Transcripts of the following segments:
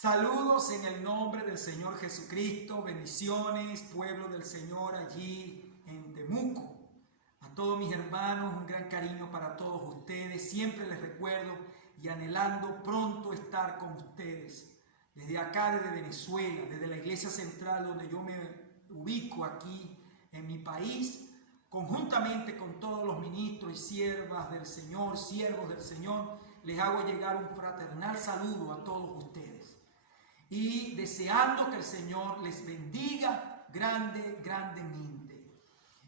Saludos en el nombre del Señor Jesucristo, bendiciones, pueblo del Señor allí en Temuco. A todos mis hermanos, un gran cariño para todos ustedes. Siempre les recuerdo y anhelando pronto estar con ustedes. Desde acá, desde Venezuela, desde la iglesia central donde yo me ubico aquí en mi país, conjuntamente con todos los ministros y siervos del Señor, les hago llegar un fraternal saludo a todos ustedes. Y deseando que el Señor les bendiga grandemente.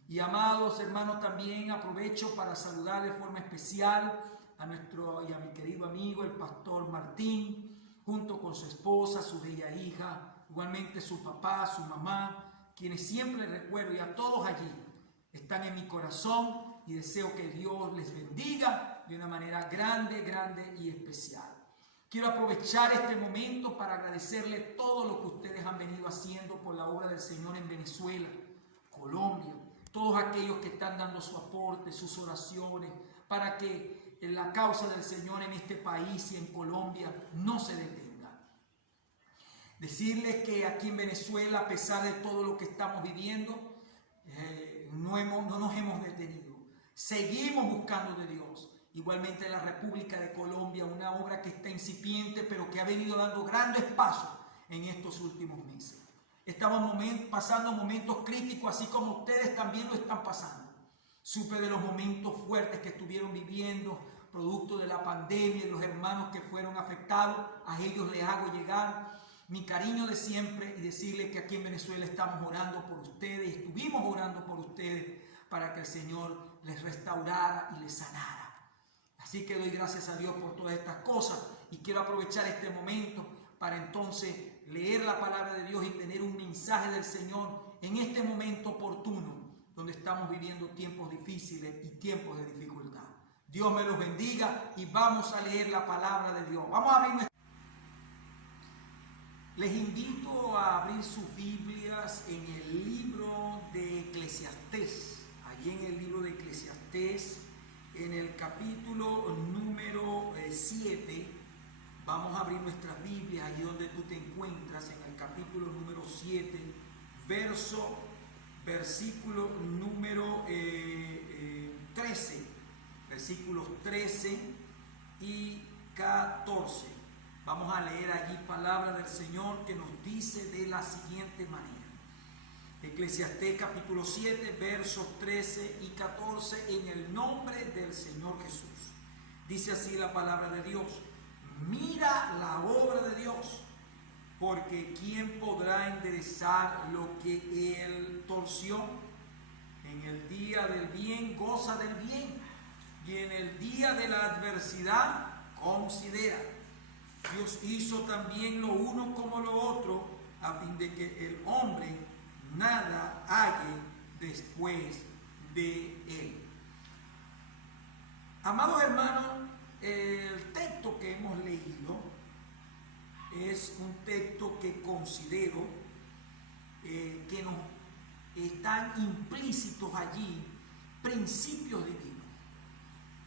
Y amados hermanos, también aprovecho para saludar de forma especial a mi querido amigo, el pastor Martín, junto con su esposa, su bella hija, igualmente su papá, su mamá, quienes siempre recuerdo, y a todos allí están en mi corazón, y deseo que Dios les bendiga de una manera grande y especial. Quiero aprovechar este momento para agradecerle todo lo que ustedes han venido haciendo por la obra del Señor en Venezuela, Colombia, todos aquellos que están dando su aporte, sus oraciones, para que la causa del Señor en este país y en Colombia no se detenga. Decirles que aquí en Venezuela, a pesar de todo lo que estamos viviendo, no nos hemos detenido. Seguimos buscando de Dios. Igualmente en la República de Colombia, una obra que está incipiente, pero que ha venido dando grandes pasos en estos últimos meses. Estamos pasando momentos críticos, así como ustedes también lo están pasando. Supe de los momentos fuertes que estuvieron viviendo, producto de la pandemia, de los hermanos que fueron afectados. A ellos les hago llegar mi cariño de siempre y decirles que aquí en Venezuela estamos orando por ustedes, estuvimos orando por ustedes para que el Señor les restaurara y les sanara. Así que doy gracias a Dios por todas estas cosas y quiero aprovechar este momento para entonces leer la palabra de Dios y tener un mensaje del Señor en este momento oportuno donde estamos viviendo tiempos difíciles y tiempos de dificultad. Dios me los bendiga y vamos a leer la palabra de Dios. Vamos a abrir. Les invito a abrir sus Biblias en el libro de Eclesiastés. Allí en el libro de Eclesiastés, en el capítulo número 7, vamos a abrir nuestras Biblias allí donde tú te encuentras, en el capítulo número 7, versículo número 13, versículos 13 y 14. Vamos a leer allí palabra del Señor que nos dice de la siguiente manera. Eclesiastés capítulo 7, versos 13 y 14, en el nombre del Señor Jesús. Dice así la palabra de Dios: mira la obra de Dios, porque ¿quién podrá enderezar lo que Él torció? En el día del bien goza del bien, y en el día de la adversidad considera. Dios hizo también lo uno como lo otro, a fin de que el hombre nada halle después de él. Amados hermanos, el texto que hemos leído es un texto que considero que nos están implícitos allí principios divinos.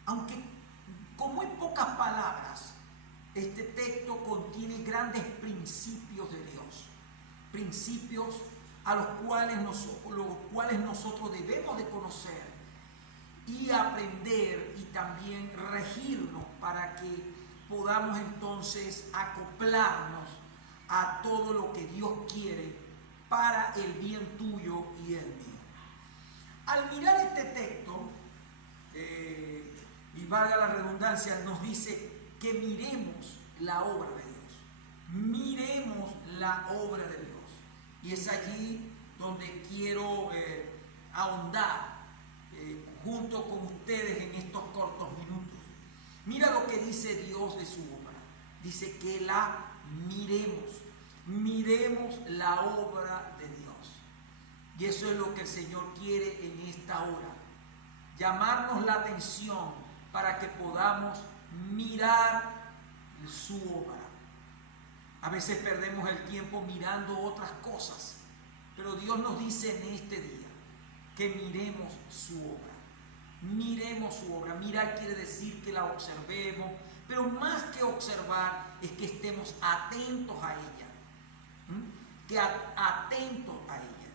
Aunque con muy pocas palabras, este texto contiene grandes principios de Dios, principios a los cuales nosotros debemos de conocer y aprender y también regirnos para que podamos entonces acoplarnos a todo lo que Dios quiere para el bien tuyo y el mío. Al mirar este texto, y valga la redundancia, nos dice que miremos la obra de Dios. Miremos la obra de Dios. Y es allí donde quiero ahondar junto con ustedes en estos cortos minutos. Mira lo que dice Dios de su obra. Dice que la miremos la obra de Dios. Y eso es lo que el Señor quiere en esta hora. Llamarnos la atención para que podamos mirar su obra. A veces perdemos el tiempo mirando otras cosas, pero Dios nos dice en este día que miremos su obra. Miremos su obra. Mirar quiere decir que la observemos, Pero más que observar es que estemos atentos a ella. Atentos a ella.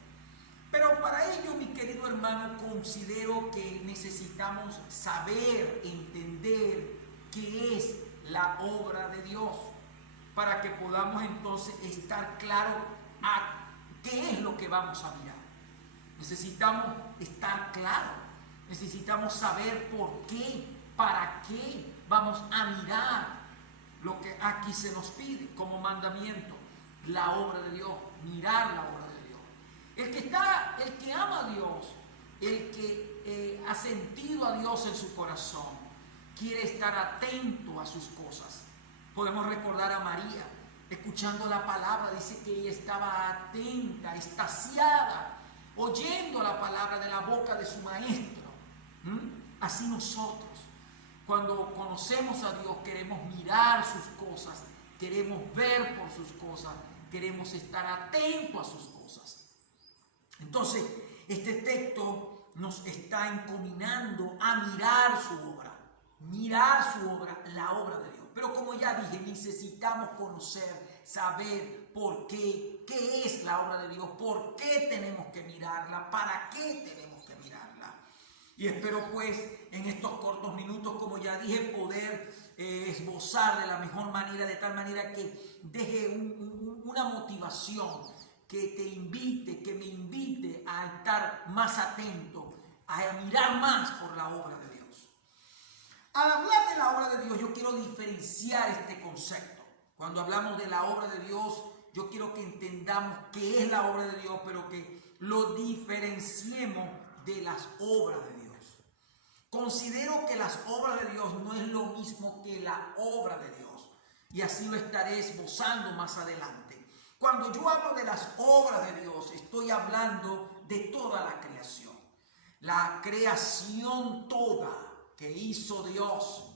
Pero para ello, mi querido hermano, considero que necesitamos saber, entender qué es la obra de Dios, para que podamos entonces estar claros a qué es lo que vamos a mirar. Necesitamos estar claros, necesitamos saber por qué, para qué vamos a mirar lo que aquí se nos pide como mandamiento, la obra de Dios, mirar la obra de Dios. El que ama a Dios, el que ha sentido a Dios en su corazón, quiere estar atento a sus cosas. Podemos recordar a María, escuchando la palabra, dice que ella estaba atenta, extasiada, oyendo la palabra de la boca de su maestro. Así nosotros, cuando conocemos a Dios, queremos mirar sus cosas, queremos ver por sus cosas, queremos estar atentos a sus cosas. Entonces, este texto nos está encaminando a mirar su obra, la obra de Dios. Pero como ya dije, necesitamos conocer, saber por qué es la obra de Dios, por qué tenemos que mirarla, para qué tenemos que mirarla. Y espero pues en estos cortos minutos, como ya dije, poder esbozar de la mejor manera, de tal manera que deje una motivación que te invite, que me invite a estar más atento, a mirar más por la obra de Dios. Al hablar de la obra de Dios, yo quiero diferenciar este concepto. Cuando hablamos de la obra de Dios, yo quiero que entendamos qué es la obra de Dios, pero que lo diferenciemos de las obras de Dios. Considero que las obras de Dios no es lo mismo que la obra de Dios, y así lo estaré esbozando más adelante. Cuando yo hablo de las obras de Dios, estoy hablando de toda la creación. La creación toda que hizo Dios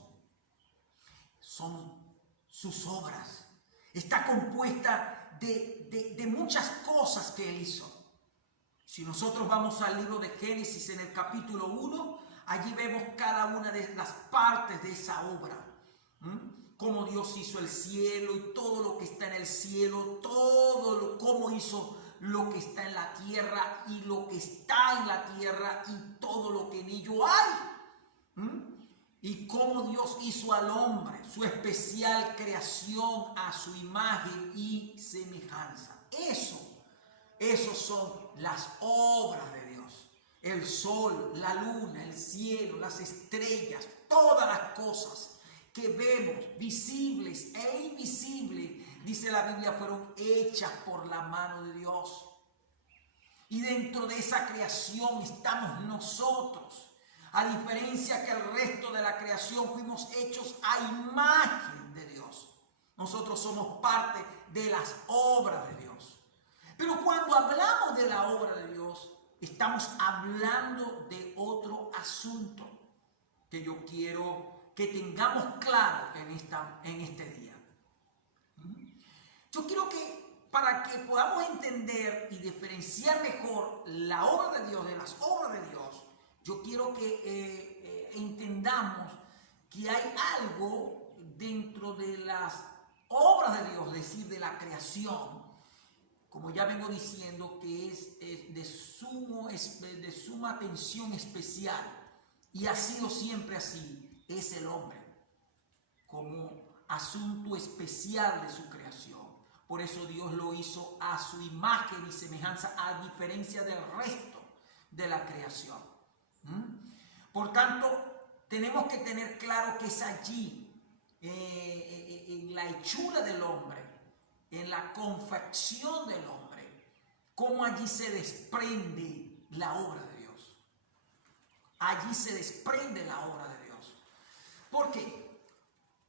son sus obras. Está compuesta de muchas cosas que Él hizo. Si nosotros vamos al libro de Génesis en el capítulo 1, allí vemos cada una de las partes de esa obra. Cómo Dios hizo el cielo y todo lo que está en el cielo, cómo hizo lo que está en la tierra y lo que está en la tierra y todo lo que en ello hay. Y cómo Dios hizo al hombre, su especial creación a su imagen y semejanza. Esos son las obras de Dios. El sol, la luna, el cielo, las estrellas, todas las cosas que vemos, visibles e invisibles, dice la Biblia, fueron hechas por la mano de Dios. Y dentro de esa creación estamos nosotros. A diferencia que el resto de la creación fuimos hechos a imagen de Dios. Nosotros somos parte de las obras de Dios. Pero cuando hablamos de la obra de Dios, estamos hablando de otro asunto que yo quiero que tengamos claro en este día. Yo quiero que para que podamos entender y diferenciar mejor la obra de Dios de las obras de Dios, yo quiero que entendamos que hay algo dentro de las obras de Dios, es decir, de la creación, como ya vengo diciendo, que es de suma atención especial, y ha sido siempre así. Es el hombre como asunto especial de su creación. Por eso Dios lo hizo a su imagen y semejanza, a diferencia del resto de la creación. Por tanto, tenemos que tener claro que es allí, en la hechura del hombre, en la confección del hombre, cómo allí se desprende la obra de Dios. Allí se desprende la obra de Dios. ¿Por qué?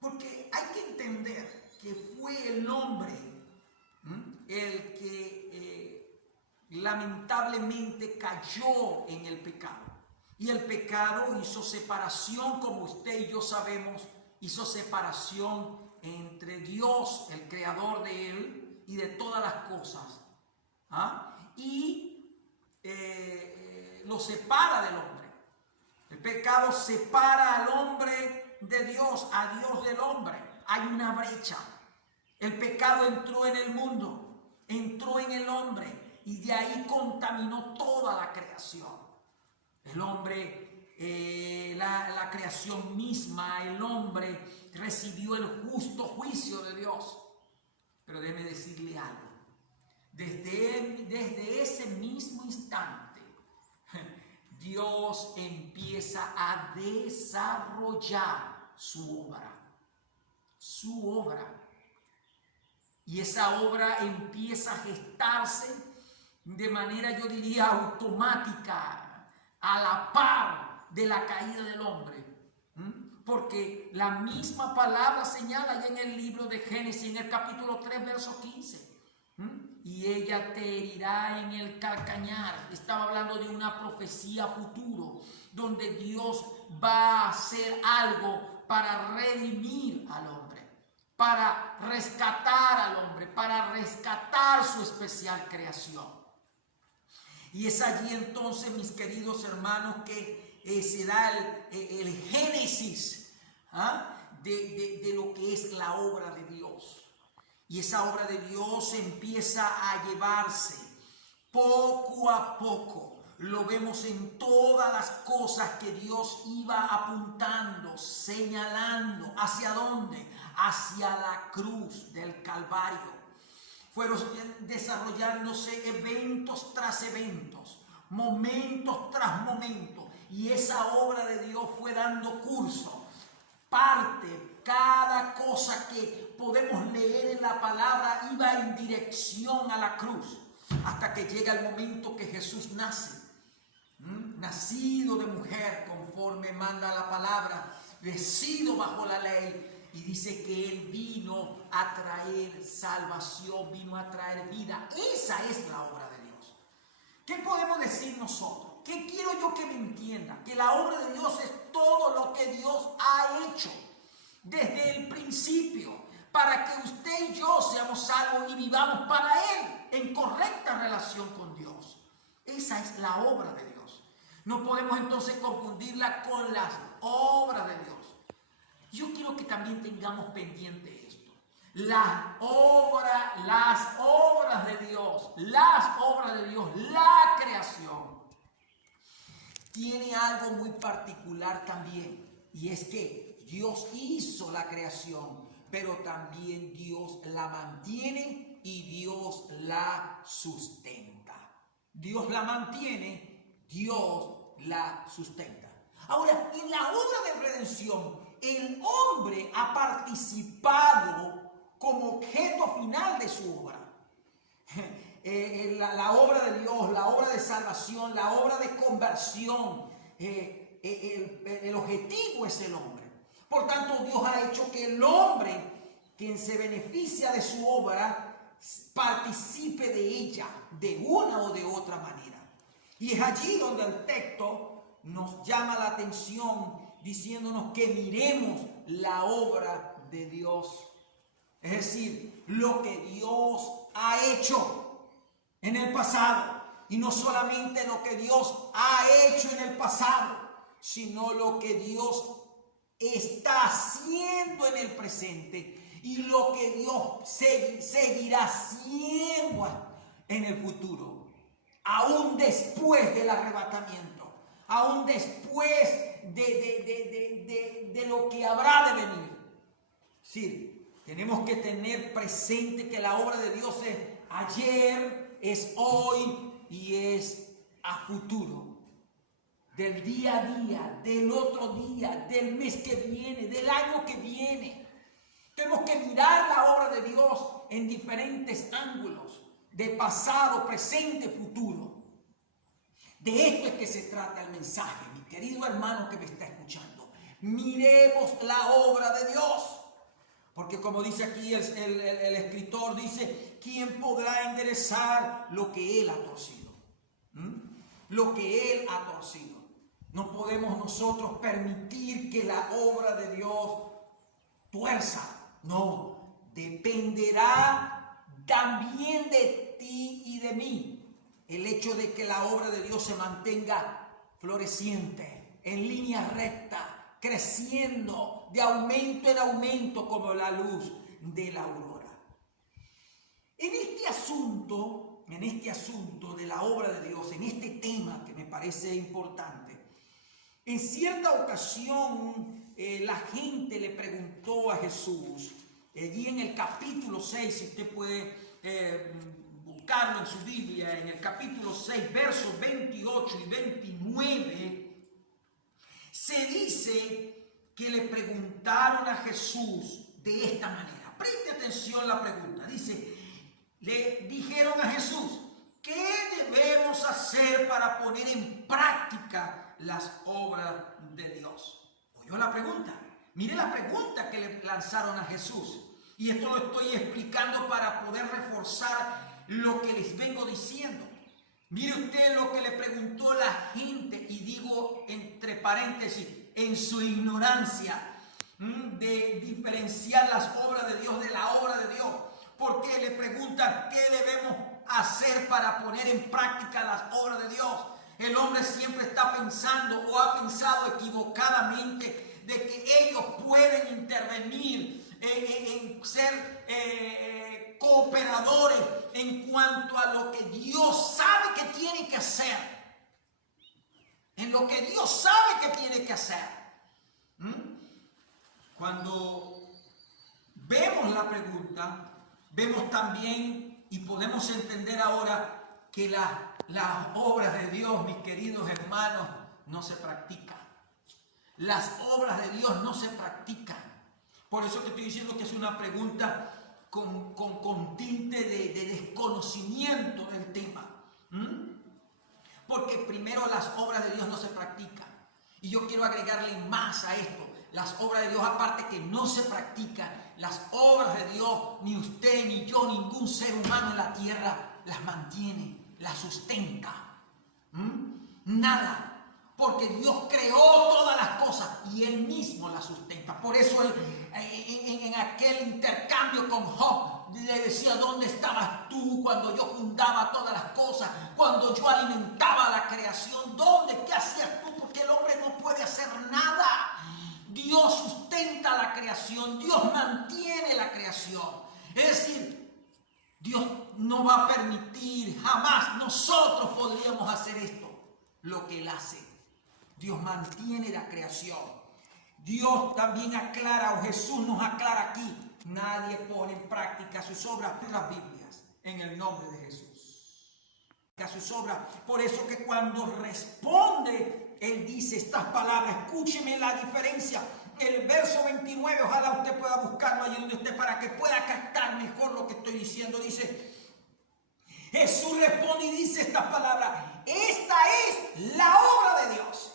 Porque hay que entender que fue el hombre el que lamentablemente cayó en el pecado. Y el pecado hizo separación, como usted y yo sabemos, hizo separación entre Dios, el creador de él y de todas las cosas. Y lo separa del hombre. El pecado separa al hombre de Dios a Dios del hombre hay una brecha. El pecado entró en el mundo, entró en el hombre y de ahí contaminó toda la creación. El hombre, la creación misma, el hombre recibió el justo juicio de Dios. Pero déjeme decirle algo. Desde ese mismo instante, Dios empieza a desarrollar su obra. Su obra. Y esa obra empieza a gestarse de manera, yo diría, automática, a la par de la caída del hombre. Porque la misma palabra señala ya en el libro de Génesis, en el capítulo 3, verso 15. Y ella te herirá en el calcañar. Estaba hablando de una profecía futuro, donde Dios va a hacer algo para redimir al hombre, para rescatar al hombre, para rescatar su especial creación. Y es allí entonces, mis queridos hermanos, que se da el génesis de lo que es la obra de Dios. Y esa obra de Dios empieza a llevarse poco a poco. Lo vemos en todas las cosas que Dios iba apuntando, señalando. ¿Hacia dónde? Hacia la cruz del Calvario. Fueron desarrollándose eventos tras eventos, momentos tras momentos. Y esa obra de Dios fue dando curso. Cada cosa que podemos leer en la palabra iba en dirección a la cruz, hasta que llega el momento que Jesús nace, nacido de mujer, conforme manda la palabra, nacido bajo la ley, y dice que Él vino a traer salvación, vino a traer vida. Esa es la obra de Dios. ¿Qué podemos decir nosotros? ¿Qué quiero yo que me entiendan? Que la obra de Dios es todo lo que Dios ha hecho desde el principio, para que usted y yo seamos salvos y vivamos para Él en correcta relación con Dios. Esa es la obra de Dios. No podemos entonces confundirla con las obras de Dios. Yo quiero que también tengamos pendiente esto. Las obras de Dios, la creación, tiene algo muy particular también, y es que Dios hizo la creación, pero también Dios la mantiene y Dios la sustenta. Dios la mantiene, Dios la sustenta. Ahora, en la obra de redención, el hombre ha participado como objeto final de su obra. La obra de Dios, la obra de salvación, la obra de conversión, el objetivo es el hombre. Por tanto, Dios ha hecho que el hombre, quien se beneficia de su obra, participe de ella de una o de otra manera. Y es allí donde el texto nos llama la atención, diciéndonos que miremos la obra de Dios. Es decir, lo que Dios ha hecho en el pasado, y no solamente lo que Dios ha hecho en el pasado, sino lo que Dios está haciendo en el presente y lo que Dios seguirá haciendo en el futuro, aún después del arrebatamiento, aún después de lo que habrá de venir. Sí, tenemos que tener presente que la obra de Dios es ayer, es hoy y es a futuro. Del día a día, del otro día, del mes que viene, del año que viene. Tenemos que mirar la obra de Dios en diferentes ángulos, de pasado, presente, futuro. De esto es que se trata el mensaje, mi querido hermano que me está escuchando. Miremos la obra de Dios. Porque como dice aquí el escritor, dice, ¿quién podrá enderezar lo que Él ha torcido? Lo que Él ha torcido. No podemos nosotros permitir que la obra de Dios tuerza. No, dependerá también de ti y de mí el hecho de que la obra de Dios se mantenga floreciente, en línea recta, creciendo de aumento en aumento como la luz de la aurora. En este asunto de la obra de Dios, en este tema que me parece importante, en cierta ocasión la gente le preguntó a Jesús, allí en el capítulo 6, si usted puede buscarlo en su Biblia, en el capítulo 6, versos 28 y 29, se dice que le preguntaron a Jesús de esta manera. Preste atención a la pregunta. Dice, le dijeron a Jesús, ¿qué debemos hacer para poner en práctica las obras de Dios? ¿Oyó la pregunta? Mire la pregunta que le lanzaron a Jesús. Y esto lo estoy explicando para poder reforzar lo que les vengo diciendo. Mire usted lo que le preguntó la gente, y digo entre paréntesis, en su ignorancia de diferenciar las obras de Dios de la obra de Dios. Porque le preguntan qué debemos hacer para poner en práctica las obras de Dios. El hombre siempre está pensando o ha pensado equivocadamente de que ellos pueden intervenir en ser cooperadores en cuanto a lo que Dios sabe que tiene que hacer. En lo que Dios sabe que tiene que hacer. Cuando vemos la pregunta, vemos también y podemos entender ahora que las obras de Dios, mis queridos hermanos, no se practican. Las obras de Dios no se practican. Por eso que estoy diciendo que es una pregunta con tinte de desconocimiento del tema. Porque primero las obras de Dios no se practican. Y yo quiero agregarle más a esto. Las obras de Dios, aparte que no se practican, las obras de Dios, ni usted, ni yo, ningún ser humano en la tierra las mantiene, las sustenta. Nada. Porque Dios creó todas las cosas y Él mismo las sustenta. Por eso en aquel intercambio con Job le decía, ¿dónde estabas tú cuando yo fundaba todas las cosas? Cuando yo alimentaba la creación, ¿dónde? ¿Qué hacías tú? Porque el hombre no puede hacer nada. Dios sustenta la creación, Dios mantiene la creación. Es decir, Dios no va a permitir, jamás nosotros podríamos hacer esto, lo que Él hace. Dios mantiene la creación. Dios también aclara, o Jesús nos aclara aquí, nadie pone en práctica sus obras en las Biblias, en el nombre de Jesús. A sus obras. Por eso que cuando responde, Él dice estas palabras, escúcheme la diferencia. El verso 29, ojalá usted pueda buscarlo allí donde esté para que pueda captar mejor lo que estoy diciendo. Dice, Jesús responde y dice estas palabras, esta es la obra de Dios.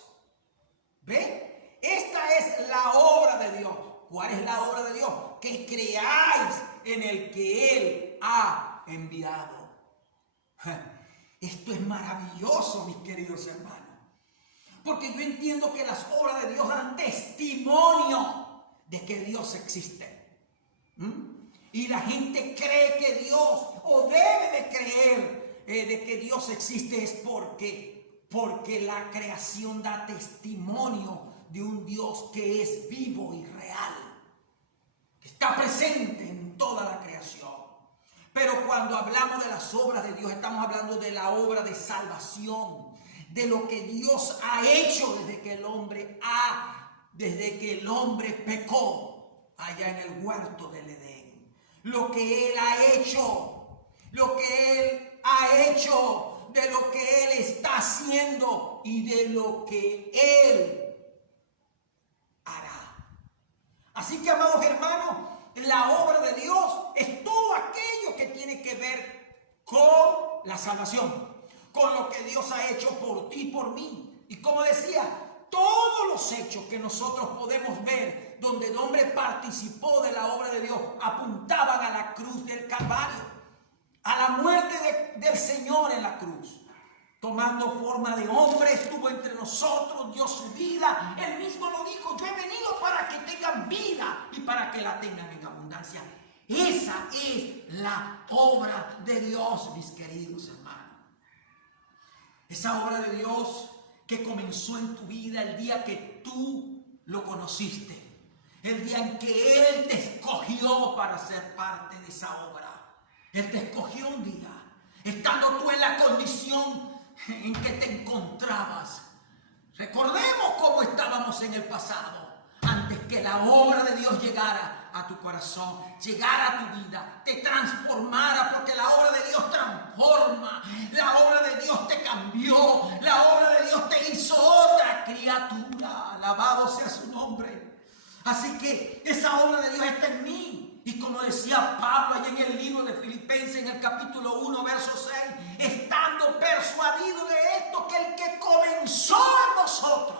¿Ve? Esta es la obra de Dios. ¿Cuál es la obra de Dios? Que creáis en el que Él ha enviado. Esto es maravilloso, mis queridos hermanos. Porque yo entiendo que las obras de Dios dan testimonio de que Dios existe. Y la gente cree que Dios, o debe de creer de que Dios existe, es porque la creación da testimonio de un Dios que es vivo y real, que está presente en toda la creación. Pero cuando hablamos de las obras de Dios, estamos hablando de la obra de salvación, de lo que Dios ha hecho desde que el hombre pecó allá en el huerto del Edén. Lo que Él ha hecho, de lo que Él está haciendo y de lo que Él hará. Así que, amados hermanos, la obra de Dios es todo aquello que tiene que ver con la salvación, con lo que Dios ha hecho por ti y por mí. Y como decía, todos los hechos que nosotros podemos ver donde el hombre participó de la obra de Dios apuntaban a la cruz del Calvario, a la muerte del Señor en la cruz. Tomando forma de hombre, estuvo entre nosotros, dio su vida. Él mismo lo dijo, yo he venido para que tengan vida y para que la tengan en abundancia. Esa es la obra de Dios, mis queridos hermanos. Esa obra de Dios que comenzó en tu vida el día que tú lo conociste. El día en que Él te escogió para ser parte de esa obra. Él te escogió un día, estando tú en la condición en que te encontrabas. Recordemos cómo estábamos en el pasado, antes que la obra de Dios llegara a tu corazón, llegara a tu vida, te transformara, porque la obra de Dios transforma, la obra de Dios te cambió, la obra de Dios te hizo otra criatura. Alabado sea su nombre. Así que esa obra de Dios está en mí. Y como decía Pablo allá en el libro de Filipenses, en el capítulo 1, verso 6, estando persuadido de esto, que el que comenzó en nosotros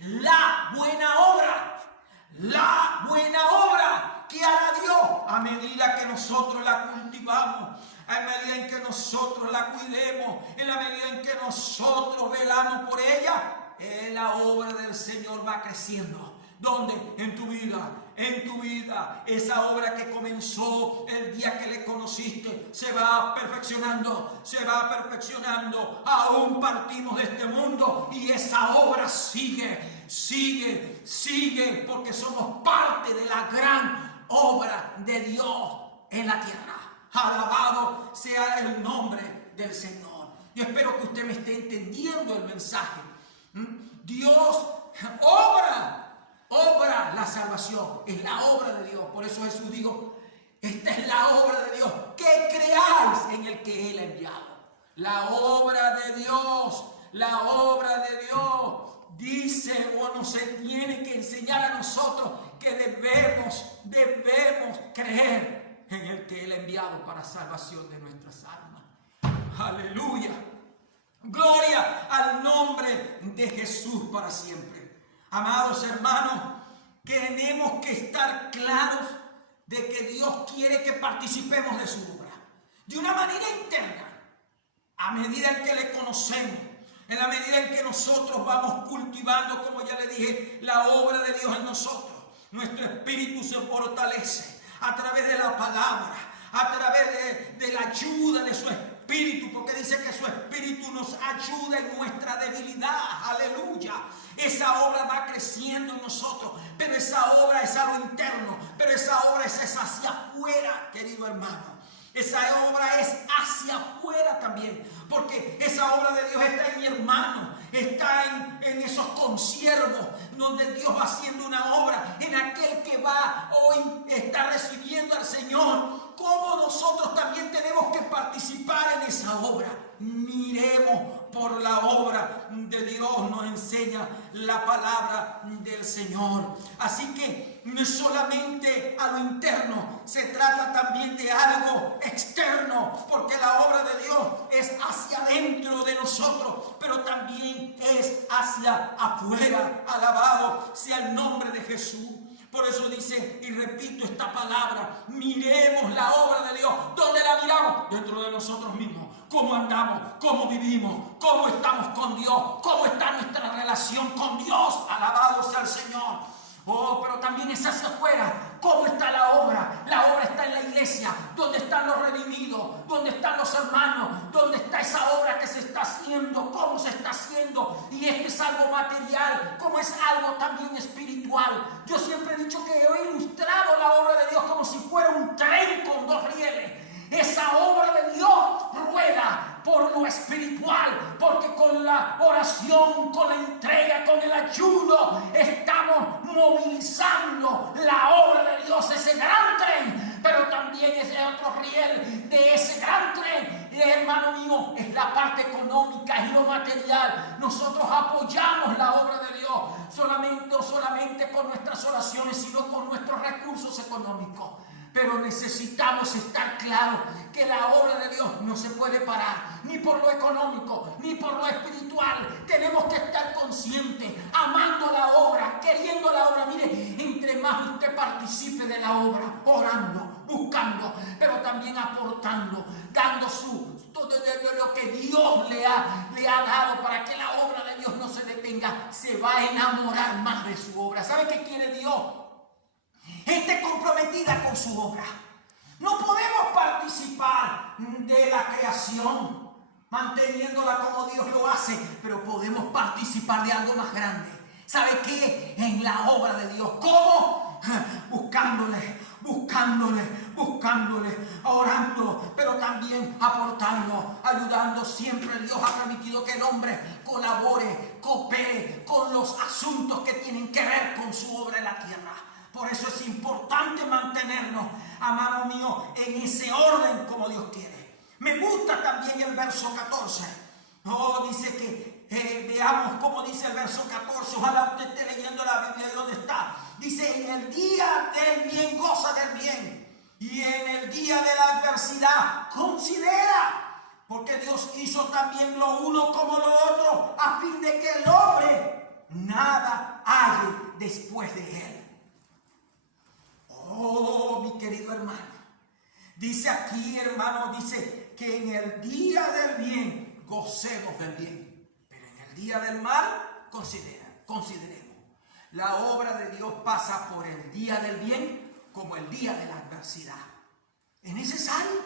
la buena obra que hará Dios a medida que nosotros la cultivamos, a medida en que nosotros la cuidemos, en la medida en que nosotros velamos por ella, la obra del Señor va creciendo. ¿Dónde? En tu vida, esa obra que comenzó el día que le conociste se va perfeccionando, aún partimos de este mundo y esa obra sigue, porque somos parte de la gran obra de Dios en la tierra. Alabado sea el nombre del Señor. Yo espero que usted me esté entendiendo el mensaje. Dios obra la salvación, es la obra de Dios. Por eso Jesús dijo, esta es la obra de Dios, que creáis en el que Él ha enviado. La obra de Dios dice o nos tiene que enseñar a nosotros que debemos creer en el que Él ha enviado para salvación de nuestras almas. Aleluya. Gloria al nombre de Jesús para siempre. Amados hermanos, tenemos que estar claros de que Dios quiere que participemos de su obra de una manera interna, a medida en que le conocemos, en la medida en que nosotros vamos cultivando, como ya le dije, la obra de Dios en nosotros. Nuestro espíritu se fortalece a través de la palabra, a través de la ayuda de su espíritu, porque dice que su espíritu nos ayuda en nuestra debilidad. Aleluya. Esa obra va creciendo en nosotros, pero esa obra es a lo interno, pero esa obra es hacia afuera, querido hermano. Esa obra es hacia afuera también, porque esa obra de Dios está en mi hermano, está en esos consiervos donde Dios va haciendo una obra, en aquel que va hoy está recibiendo al Señor. Como nosotros también tenemos que participar en esa obra. Miremos por la obra de Dios, nos enseña la palabra del Señor. Así que no es solamente a lo interno, se trata también de algo externo, porque la obra de Dios es hacia adentro de nosotros, pero también es hacia afuera. Alabado sea el nombre de Jesús. Por eso dice, y repito esta palabra, miremos la obra de Dios. ¿Dónde la miramos? Dentro de nosotros mismos. ¿Cómo andamos? ¿Cómo vivimos? ¿Cómo estamos con Dios? ¿Cómo está nuestra relación con Dios? Alabado sea el Señor. Oh, pero también es hacia afuera. ¿Cómo está la obra? La obra está en la iglesia, donde están los redimidos, donde están los hermanos, donde está esa obra que se está haciendo, cómo se está haciendo. Y esto es algo material, como es algo también espiritual. Yo siempre he dicho que he ilustrado la obra de Dios como si fuera un tren con dos rieles. Esa obra de Dios rueda por lo espiritual, porque con la oración, con la entrega, con el ayuno, estamos movilizando la obra de Dios, ese gran tren. Pero también ese otro riel de ese gran tren, hermano mío, es la parte económica, es lo material. Nosotros apoyamos la obra de Dios no solamente con nuestras oraciones, sino con nuestros recursos económicos. Pero necesitamos estar claros que la obra de Dios no se puede parar, ni por lo económico, ni por lo espiritual. Tenemos que estar conscientes, amando la obra, queriendo la obra. Mire, entre más usted participe de la obra, orando, buscando, pero también aportando, dando todo lo que Dios le ha dado para que la obra de Dios no se detenga, se va a enamorar más de su obra. ¿Sabe qué quiere Dios? Gente comprometida con su obra. No podemos participar de la creación manteniéndola como Dios lo hace, pero podemos participar de algo más grande. ¿Sabe qué? En la obra de Dios. ¿Cómo? buscándole, orando, pero también aportando, ayudando. Siempre Dios ha permitido que el hombre colabore, coopere con los asuntos que tienen que ver con su obra en la tierra. Por eso es importante mantenernos, amado mío, en ese orden como Dios quiere. Me gusta también el verso 14. Dice que veamos cómo dice el verso 14. Ojalá usted esté leyendo la Biblia. ¿Dónde está? Dice: en el día del bien goza del bien, y en el día de la adversidad considera, porque Dios hizo también lo uno como lo otro, a fin de que el hombre nada halle después de él. Oh, mi querido hermano, dice aquí, hermano, dice que en el día del bien gocemos del bien, pero en el día del mal consideremos. La obra de Dios pasa por el día del bien como el día de la adversidad. Es necesario,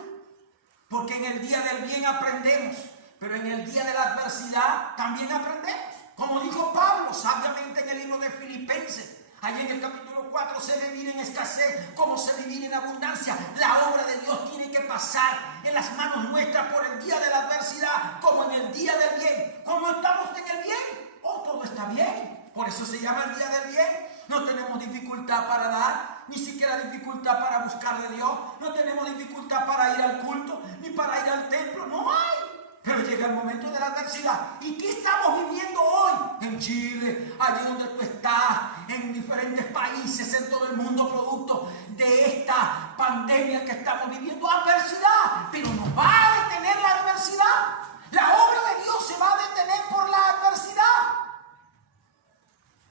porque en el día del bien aprendemos, pero en el día de la adversidad también aprendemos. Como dijo Pablo sabiamente en el libro de Filipenses, allí en el capítulo 4, se divide en escasez como se divide en abundancia. La obra de Dios tiene que pasar en las manos nuestras por el día de la adversidad como en el día del bien. ¿Cómo estamos en el bien? Todo está bien. Por eso se llama el día del bien. No tenemos dificultad para dar, ni siquiera dificultad para buscar de Dios. No tenemos dificultad para ir al culto, ni para ir al templo. No hay. Pero llega el momento de la adversidad. ¿Y qué estamos viviendo hoy? En Chile, allí donde tú estás, en diferentes países, en todo el mundo, producto de esta pandemia que estamos viviendo. Adversidad. Pero nos va a detener la adversidad. La obra de Dios se va a detener por la adversidad.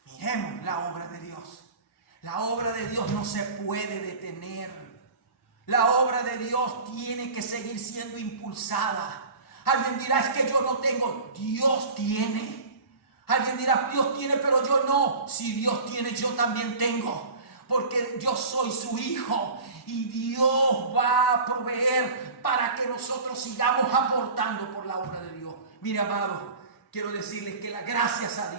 Miremos la obra de Dios. La obra de Dios no se puede detener. La obra de Dios tiene que seguir siendo impulsada. Alguien dirá: es que yo no tengo. Dios tiene. Alguien dirá: Dios tiene, pero yo no. Si Dios tiene, yo también tengo. Porque yo soy su hijo. Y Dios va a proveer para que nosotros sigamos aportando por la obra de Dios. Mira, amado, quiero decirles que gracias a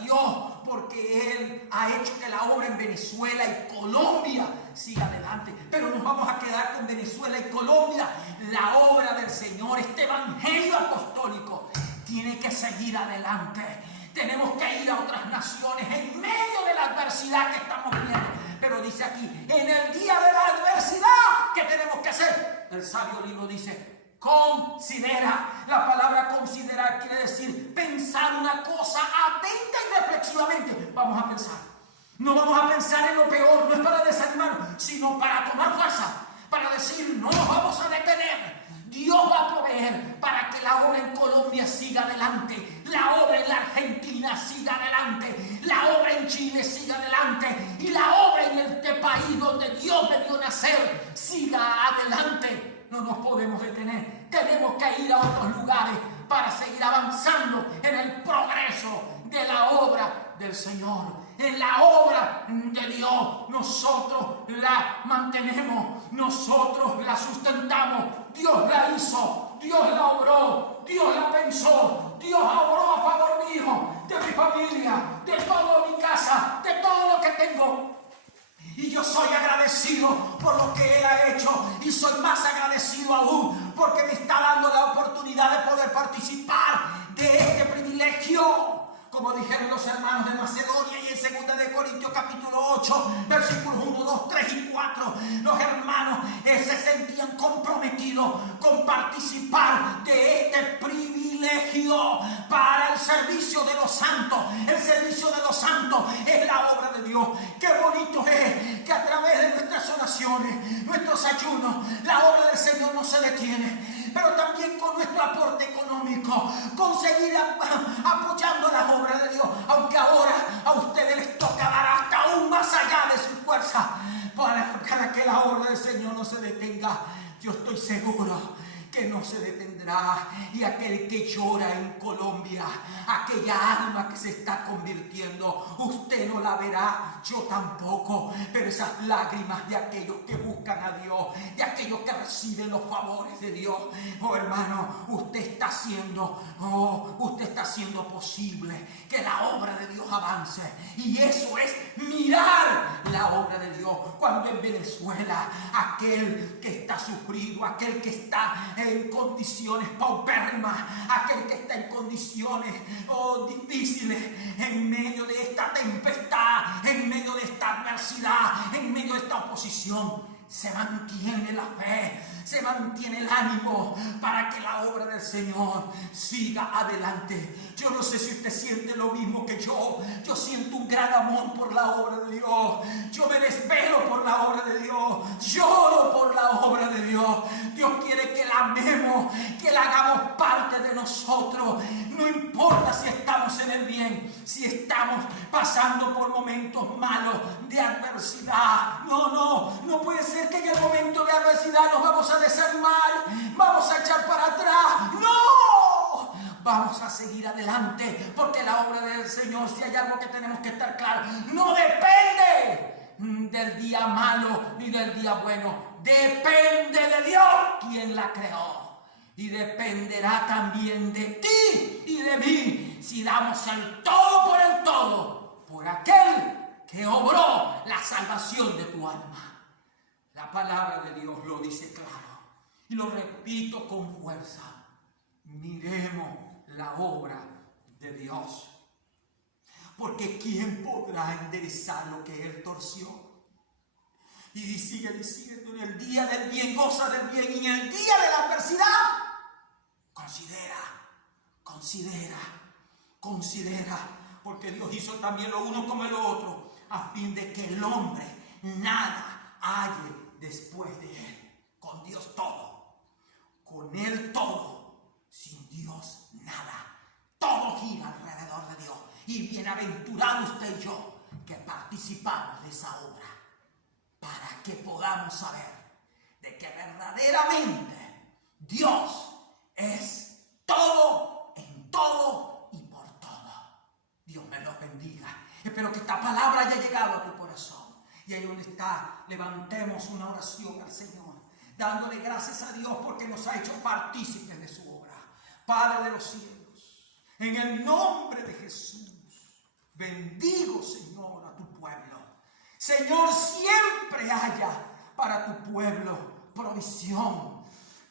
Dios, porque Él ha hecho que la obra en Venezuela y Colombia siga adelante. Pero nos vamos a quedar con Venezuela y Colombia. La obra del Señor, este evangelio apostólico, tiene que seguir adelante. Tenemos que ir a otras naciones en medio de la adversidad que estamos viviendo. Pero dice aquí, en el día de la adversidad, ¿qué tenemos que hacer? El sabio libro dice: considera. La palabra considerar quiere decir pensar una cosa atenta y reflexivamente. Vamos a pensar. No vamos a pensar en lo peor, no es para desanimarnos, sino para tomar fuerza, para decir: no nos vamos a detener. Dios va a proveer para que la obra en Colombia siga adelante, la obra en la Argentina siga adelante, la obra en Chile siga adelante y la obra en este país donde Dios me vio nacer siga adelante. No nos podemos detener. Tenemos que ir a otros lugares para seguir avanzando en el progreso de la obra del Señor. En la obra de Dios nosotros la mantenemos, nosotros la sustentamos. Dios la hizo, Dios la obró, Dios la pensó, Dios obró a favor mío, de mi familia, de toda mi casa, de todo lo que tengo. Y yo soy agradecido por lo que Él ha hecho, y soy más agradecido aún porque me está dando la oportunidad de poder participar de este privilegio. Como dijeron los hermanos de Macedonia, y en 2 de Corintios capítulo 8, versículos 1, 2, 3 y 4, los hermanos se sentían comprometidos con participar de este privilegio para el servicio de los santos. El servicio de los santos es la obra de Dios. Qué bonito es que a través de nuestras oraciones, nuestros ayunos, la obra del Señor no se detiene. Pero también con nuestro aporte económico, conseguir apoyando la obra de Dios, aunque ahora a ustedes les toca dar hasta aún más allá de su fuerza, para que la obra del Señor no se detenga. Yo estoy seguro que no se detendrá, y aquel que llora en Colombia, aquella alma que se está convirtiendo, usted no la verá, yo tampoco, pero esas lágrimas de aquellos que buscan a Dios, de aquellos aquellos que reciben los favores de Dios. Oh hermano, usted está haciendo posible que la obra de Dios avance. Y eso es mirar la obra de Dios. Cuando en Venezuela aquel que está sufrido, aquel que está en condiciones paupérrimas, aquel que está en condiciones difíciles, en medio de esta tempestad, en medio de esta adversidad, en medio de esta oposición, se mantiene la fe, se mantiene el ánimo para que la obra del Señor siga adelante. Yo no sé si usted siente lo mismo que yo. Yo siento un gran amor por la obra de Dios. Yo me desvelo por la obra de Dios. Lloro por la obra de Dios. Dios quiere que la amemos, que la hagamos parte de nosotros. No importa si estamos en el bien, si estamos pasando por momentos malos de adversidad. No puede ser que en el momento de adversidad nos vamos a desanimar, vamos a echar para atrás. ¡No! Vamos a seguir adelante, porque la obra del Señor, si hay algo que tenemos que estar claros, no depende del día malo ni del día bueno. Depende de Dios quien la creó. Y dependerá también de ti y de mí si damos el todo por aquel que obró la salvación de tu alma. La palabra de Dios lo dice claro y lo repito con fuerza. Miremos la obra de Dios, porque ¿quién podrá enderezar lo que Él torció? Y sigue diciendo: en el día del bien goza del bien, y en el día de la adversidad considera, porque Dios hizo también lo uno como el otro, a fin de que el hombre nada halle después de él. Con Dios todo, con Él todo, sin Dios nada. Todo gira alrededor de Dios. Y bienaventurado usted y yo que participamos de esa obra, para que podamos saber de que verdaderamente Dios es todo, en todo y por todo. Dios me los bendiga. Espero que esta palabra haya llegado a tu corazón. Y ahí donde está, levantemos una oración al Señor, dándole gracias a Dios porque nos ha hecho partícipes de su obra. Padre de los cielos, en el nombre de Jesús, bendigo, Señor, a tu pueblo. Señor, siempre haya para tu pueblo provisión.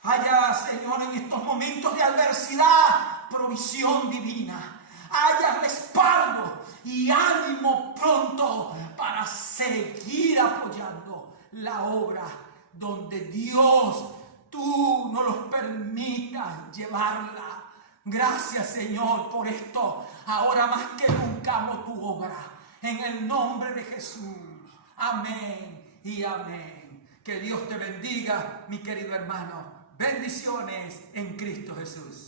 Haya, Señor, en estos momentos de adversidad, provisión divina. Haya respaldo y ánimo pronto para seguir apoyando la obra donde Dios, tú nos los permitas llevarla. Gracias, Señor, por esto. Ahora más que nunca amo tu obra. En el nombre de Jesús. Amén y amén. Que Dios te bendiga, mi querido hermano. Bendiciones en Cristo Jesús.